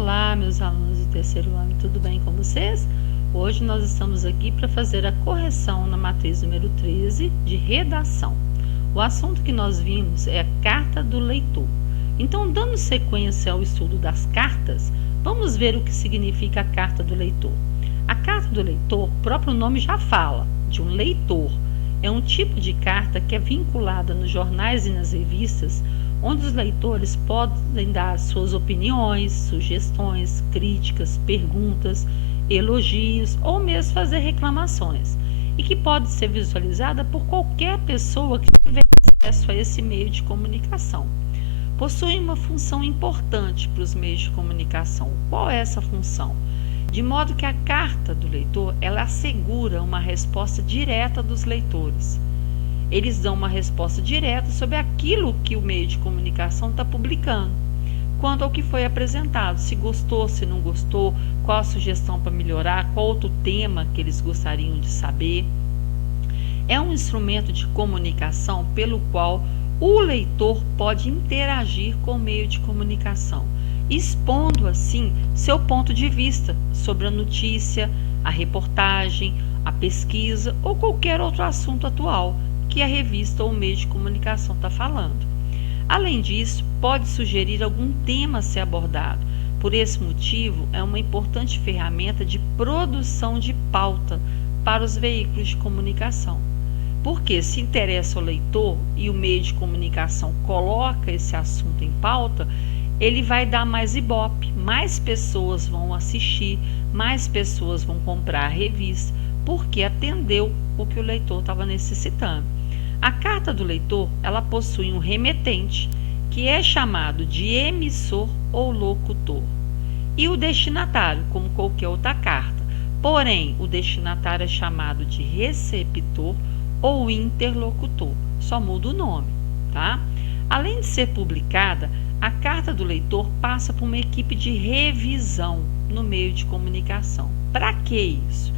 Olá, meus alunos do terceiro ano, tudo bem com vocês? Hoje nós estamos aqui para fazer a correção na matriz número 13 de redação. O assunto que nós vimos é a carta do leitor. Então, dando sequência ao estudo das cartas, vamos ver o que significa a carta do leitor. A carta do leitor, o próprio nome já fala, de um leitor. É um tipo de carta que é vinculada nos jornais e nas revistas, onde os leitores podem dar suas opiniões, sugestões, críticas, perguntas, elogios ou mesmo fazer reclamações, e que pode ser visualizada por qualquer pessoa que tiver acesso a esse meio de comunicação. Possui uma função importante para os meios de comunicação. Qual é essa função? De modo que a carta do leitor, ela assegura uma resposta direta dos leitores. Eles dão uma resposta direta sobre aquilo que o meio de comunicação está publicando, quanto ao que foi apresentado, se gostou, se não gostou, qual a sugestão para melhorar, qual outro tema que eles gostariam de saber. É um instrumento de comunicação pelo qual o leitor pode interagir com o meio de comunicação, expondo assim seu ponto de vista sobre a notícia, a reportagem, a pesquisa ou qualquer outro assunto atual que a revista ou meio de comunicação está falando. Além disso, pode sugerir algum tema a ser abordado. Por esse motivo, é uma importante ferramenta de produção de pauta para os veículos de comunicação. Porque se interessa o leitor e o meio de comunicação coloca esse assunto em pauta, ele vai dar mais ibope, mais pessoas vão assistir, mais pessoas vão comprar a revista, porque atendeu o que o leitor estava necessitando. A carta do leitor, ela possui um remetente, que é chamado de emissor ou locutor, e o destinatário, como qualquer outra carta. Porém, o destinatário é chamado de receptor ou interlocutor, só muda o nome, tá? Além de ser publicada, a carta do leitor passa por uma equipe de revisão no meio de comunicação. Para que isso?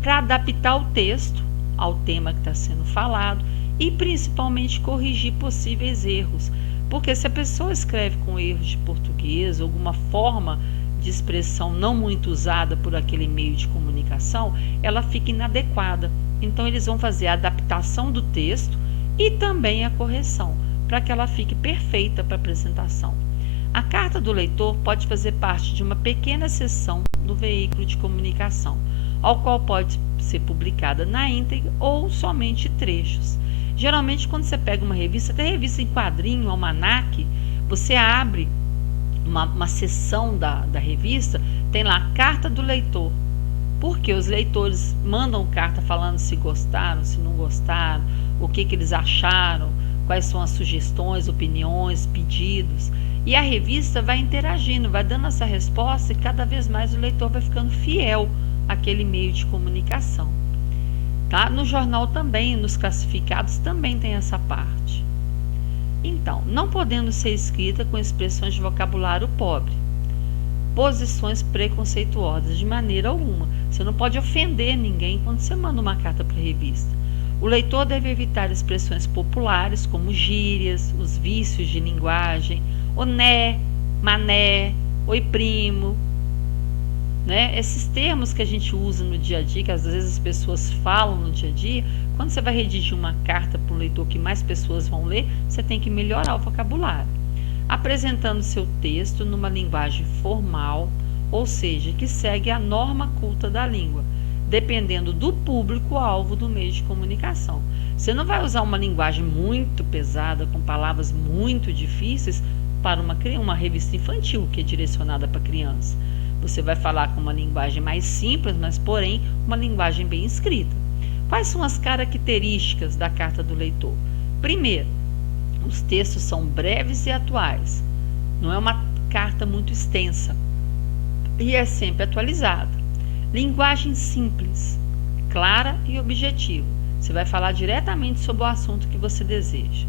Para adaptar o texto ao tema que está sendo falado e principalmente corrigir possíveis erros, porque se a pessoa escreve com erros de português, alguma forma de expressão não muito usada por aquele meio de comunicação, ela fica inadequada. Então eles vão fazer a adaptação do texto e também a correção, para que ela fique perfeita para a apresentação. A carta do leitor pode fazer parte de uma pequena seção do veículo de comunicação, ao qual pode ser publicada na íntegra ou somente trechos. Geralmente, quando você pega uma revista, até revista em quadrinho, almanaque, você abre uma seção da revista, tem lá a carta do leitor, porque os leitores mandam carta falando se gostaram, se não gostaram, o que eles acharam, quais são as sugestões, opiniões, pedidos, e a revista vai interagindo, vai dando essa resposta e cada vez mais o leitor vai ficando fiel àquele meio de comunicação. Tá? No jornal também, nos classificados também tem essa parte. Então, não podendo ser escrita com expressões de vocabulário pobre, posições preconceituosas de maneira alguma. Você não pode ofender ninguém quando você manda uma carta para a revista. O leitor deve evitar expressões populares como gírias, os vícios de linguagem, o né, mané, oi primo, né? Esses termos que a gente usa no dia a dia, que às vezes as pessoas falam no dia a dia, quando você vai redigir uma carta para um leitor que mais pessoas vão ler, você tem que melhorar o vocabulário. Apresentando seu texto numa linguagem formal, ou seja, que segue a norma culta da língua, dependendo do público-alvo do meio de comunicação. Você não vai usar uma linguagem muito pesada, com palavras muito difíceis, para uma revista infantil, que é direcionada para criança. Você vai falar com uma linguagem mais simples, mas, porém, uma linguagem bem escrita. Quais são as características da carta do leitor? Primeiro, os textos são breves e atuais. Não é uma carta muito extensa. E é sempre atualizada. Linguagem simples, clara e objetiva. Você vai falar diretamente sobre o assunto que você deseja.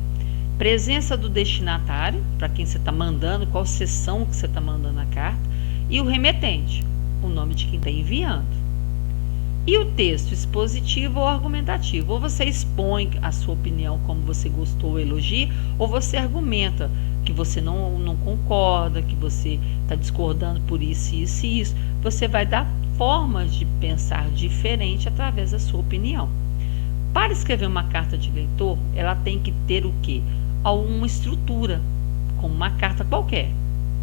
Presença do destinatário, para quem você está mandando, qual seção que você está mandando a carta. E o remetente, o nome de quem está enviando. E o texto expositivo ou argumentativo. Ou você expõe a sua opinião como você gostou, elogia, ou você argumenta que você não concorda, que você está discordando por isso, isso e isso. Você vai dar formas de pensar diferente através da sua opinião. Para escrever uma carta de leitor, ela tem que ter o quê? Alguma estrutura, como uma carta qualquer.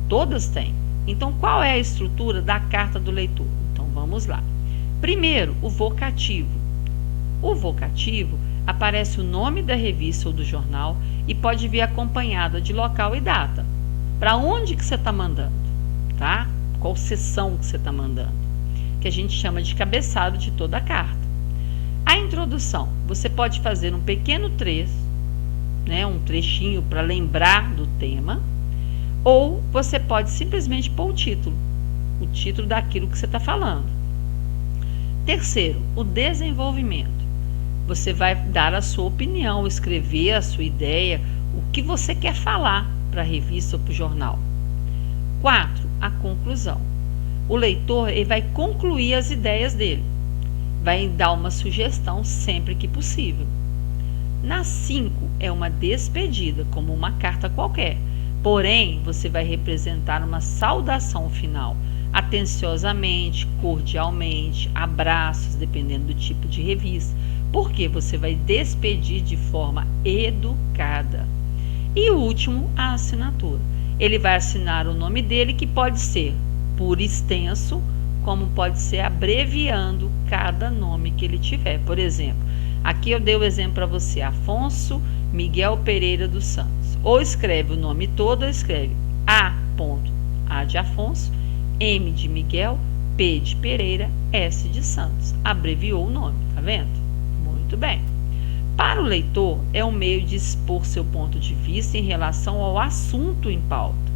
Todas têm. Então, qual é a estrutura da carta do leitor? Então, vamos lá. Primeiro, o vocativo. O vocativo aparece o nome da revista ou do jornal e pode vir acompanhada de local e data. Para onde que você está mandando, tá? Qual seção que você está mandando? Que a gente chama de cabeçalho de toda a carta. A introdução, você pode fazer um pequeno trecho, né, um trechinho para lembrar do tema, ou você pode simplesmente pôr o título daquilo que você está falando. Terceiro, o desenvolvimento. Você vai dar a sua opinião, escrever a sua ideia, o que você quer falar para a revista ou para o jornal. 4, a conclusão. O leitor ele vai concluir as ideias dele. Vai dar uma sugestão sempre que possível. Na 5 é uma despedida, como uma carta qualquer. Porém, você vai representar uma saudação final, atenciosamente, cordialmente, abraços, dependendo do tipo de revista, porque você vai despedir de forma educada. E o último, a assinatura. Ele vai assinar o nome dele, que pode ser por extenso, como pode ser abreviando cada nome que ele tiver. Por exemplo, aqui eu dei o exemplo para você, Afonso Miguel Pereira dos Santos. Ou escreve o nome todo, ou escreve A de Afonso, M de Miguel, P de Pereira, S de Santos. Abreviou o nome, tá vendo? Muito bem. Para o leitor, é um meio de expor seu ponto de vista em relação ao assunto em pauta.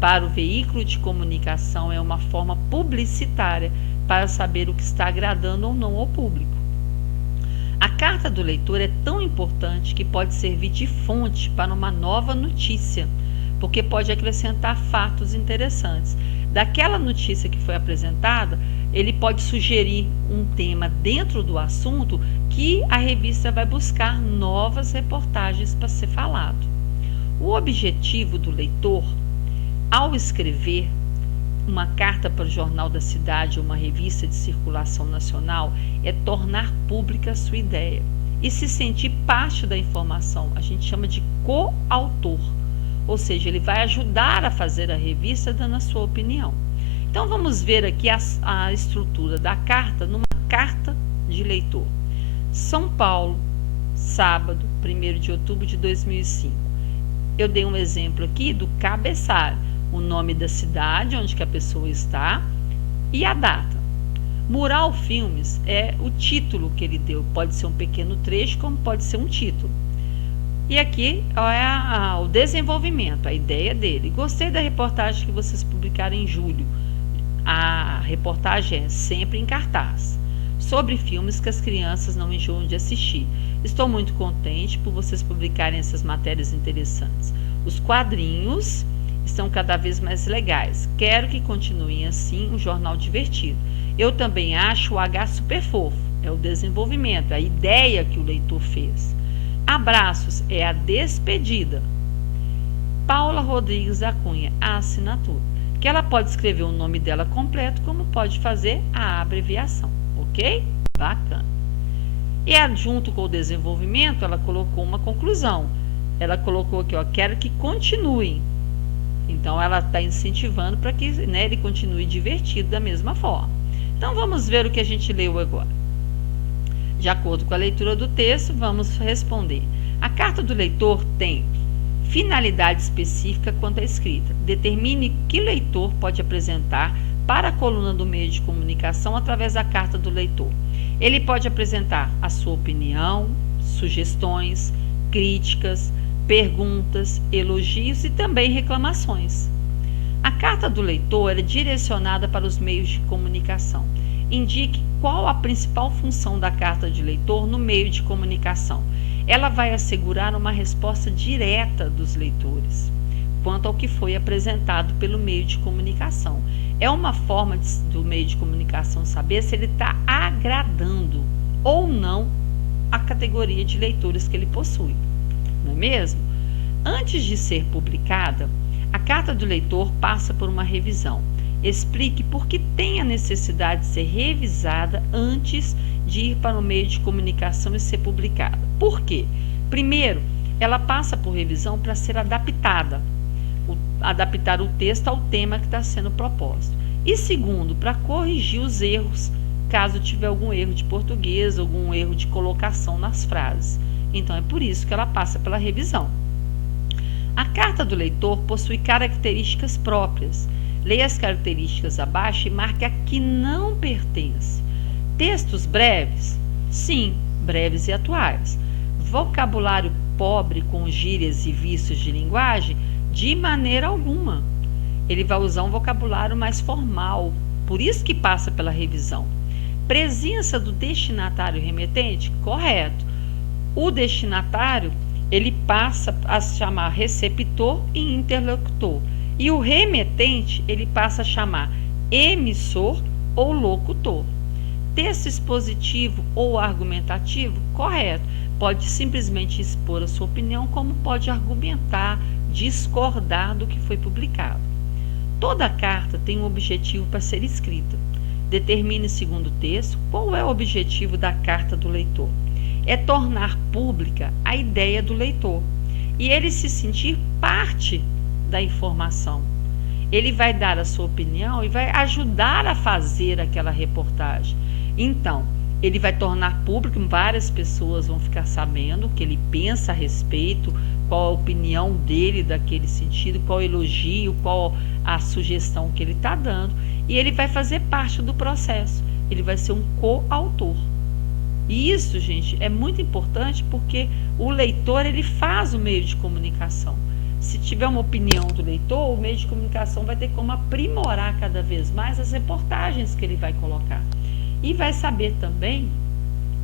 Para o veículo de comunicação, é uma forma publicitária para saber o que está agradando ou não ao público. A carta do leitor é tão importante que pode servir de fonte para uma nova notícia, porque pode acrescentar fatos interessantes. Daquela notícia que foi apresentada, ele pode sugerir um tema dentro do assunto que a revista vai buscar novas reportagens para ser falado. O objetivo do leitor, ao escrever uma carta para o Jornal da Cidade ou uma revista de circulação nacional, é tornar pública a sua ideia e se sentir parte da informação. A gente chama de coautor, ou seja, ele vai ajudar a fazer a revista dando a sua opinião. Então vamos ver aqui a estrutura da carta numa carta de leitor. São Paulo, sábado, 1º de outubro de 2005. Eu dei um exemplo aqui do cabeçalho, o nome da cidade onde que a pessoa está e a data. Mural Filmes é o título que ele deu, pode ser um pequeno trecho, como pode ser um título. E aqui é o desenvolvimento, a ideia dele. Gostei da reportagem que vocês publicaram em julho. A reportagem é sempre em cartaz, sobre filmes que as crianças não enjoam de assistir. Estou muito contente por vocês publicarem essas matérias interessantes. Os quadrinhos estão cada vez mais legais. Quero que continuem assim, um jornal divertido. Eu também acho o H super fofo. É o desenvolvimento, a ideia que o leitor fez. Abraços é a despedida. Paula Rodrigues da Cunha, a assinatura. Que ela pode escrever o nome dela completo, como pode fazer a abreviação, ok? Bacana. E junto com o desenvolvimento, ela colocou uma conclusão. Ela colocou aqui, ó, quero que continuem. Então, ela está incentivando para que ele continue divertido da mesma forma. Então, vamos ver o que a gente leu agora. De acordo com a leitura do texto, vamos responder. A carta do leitor tem finalidade específica quanto à escrita. Determine que leitor pode apresentar para a coluna do meio de comunicação através da carta do leitor. Ele pode apresentar a sua opinião, sugestões, críticas, perguntas, elogios e também reclamações. A carta do leitor é direcionada para os meios de comunicação. Indique qual a principal função da carta de leitor no meio de comunicação. Ela vai assegurar uma resposta direta dos leitores quanto ao que foi apresentado pelo meio de comunicação. É uma forma do meio de comunicação saber se ele está agradando ou não a categoria de leitores que ele possui. Não é mesmo? Antes de ser publicada, a carta do leitor passa por uma revisão. Explique por que tem a necessidade de ser revisada antes de ir para o meio de comunicação e ser publicada. Por quê? Primeiro, ela passa por revisão para ser adaptada, adaptar o texto ao tema que está sendo proposto. E segundo, para corrigir os erros, caso tiver algum erro de português, algum erro de colocação nas frases. Então, é por isso que ela passa pela revisão. A carta do leitor possui características próprias. Leia as características abaixo e marque a que não pertence. Textos breves? Sim, breves e atuais. Vocabulário pobre com gírias e vícios de linguagem? De maneira alguma. Ele vai usar um vocabulário mais formal, por isso que passa pela revisão. Presença do destinatário remetente? Correto. O destinatário, ele passa a chamar receptor e interlocutor. E o remetente, ele passa a chamar emissor ou locutor. Texto expositivo ou argumentativo? Correto. Pode simplesmente expor a sua opinião, como pode argumentar, discordar do que foi publicado. Toda carta tem um objetivo para ser escrita. Determine, segundo o texto, qual é o objetivo da carta do leitor. É tornar pública a ideia do leitor e ele se sentir parte da informação. Ele vai dar a sua opinião e vai ajudar a fazer aquela reportagem. Então, ele vai tornar público, várias pessoas vão ficar sabendo o que ele pensa a respeito, qual a opinião dele daquele sentido, qual o elogio, qual a sugestão que ele está dando, e ele vai fazer parte do processo. Ele vai ser um coautor. E isso, gente, é muito importante porque o leitor, ele faz o meio de comunicação. Se tiver uma opinião do leitor, o meio de comunicação vai ter como aprimorar cada vez mais as reportagens que ele vai colocar. E vai saber também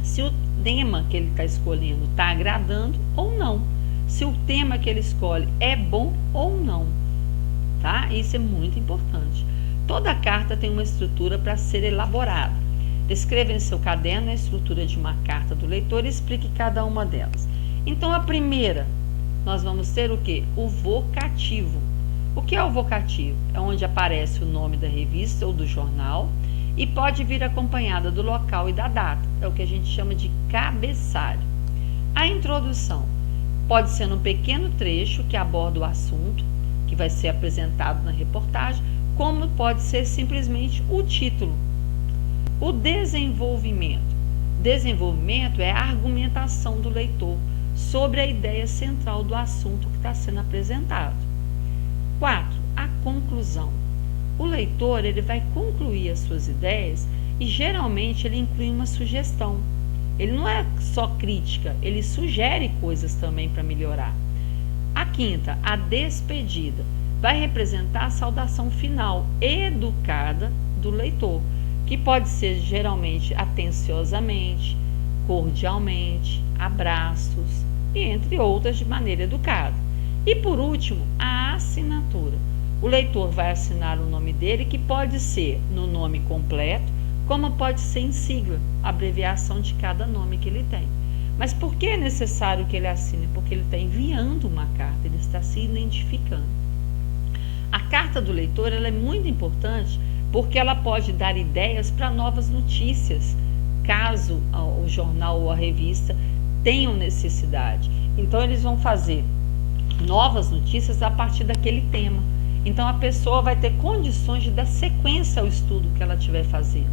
se o tema que ele está escolhendo está agradando ou não. Se o tema que ele escolhe é bom ou não. Tá? Isso é muito importante. Toda carta tem uma estrutura para ser elaborada. Escreva em seu caderno a estrutura de uma carta do leitor e explique cada uma delas. Então, a primeira, nós vamos ter o quê? O vocativo. O que é o vocativo? É onde aparece o nome da revista ou do jornal e pode vir acompanhada do local e da data. É o que a gente chama de cabeçalho. A introdução pode ser num pequeno trecho que aborda o assunto que vai ser apresentado na reportagem, como pode ser simplesmente o título. O desenvolvimento. Desenvolvimento é a argumentação do leitor sobre a ideia central do assunto que está sendo apresentado. 4. A conclusão. O leitor, ele vai concluir as suas ideias e geralmente ele inclui uma sugestão. Ele não é só crítica, ele sugere coisas também para melhorar. A 5ª, a despedida, vai representar a saudação final educada do leitor, que pode ser geralmente atenciosamente, cordialmente, abraços, e entre outras de maneira educada. E por último, a assinatura. O leitor vai assinar o nome dele, que pode ser no nome completo, como pode ser em sigla, abreviação de cada nome que ele tem. Mas por que é necessário que ele assine? Porque ele está enviando uma carta, ele está se identificando. A carta do leitor, ela é muito importante porque ela pode dar ideias para novas notícias, caso o jornal ou a revista tenham necessidade. Então, eles vão fazer novas notícias a partir daquele tema. Então, a pessoa vai ter condições de dar sequência ao estudo que ela estiver fazendo.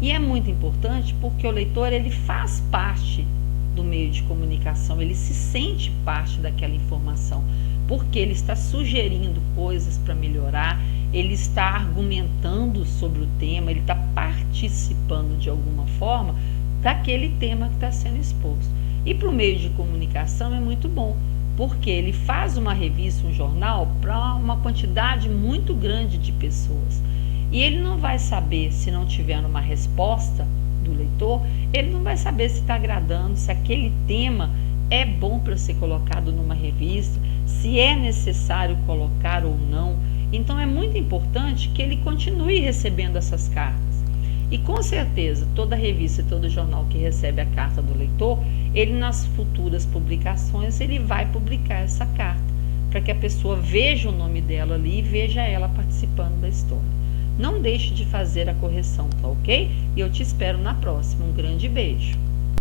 E é muito importante porque o leitor, ele faz parte do meio de comunicação, ele se sente parte daquela informação, porque ele está sugerindo coisas para melhorar, ele está argumentando sobre o tema, ele está participando de alguma forma daquele tema que está sendo exposto. E para o meio de comunicação é muito bom, porque ele faz uma revista, um jornal, para uma quantidade muito grande de pessoas. E ele não vai saber, se não tiver uma resposta do leitor, ele não vai saber se está agradando, se aquele tema é bom para ser colocado numa revista, se é necessário colocar ou não. Então, é muito importante que ele continue recebendo essas cartas. E, com certeza, toda revista e todo jornal que recebe a carta do leitor, ele, nas futuras publicações, ele vai publicar essa carta. para que a pessoa veja o nome dela ali e veja ela participando da história. Não deixe de fazer a correção, tá ok? E eu te espero na próxima. Um grande beijo.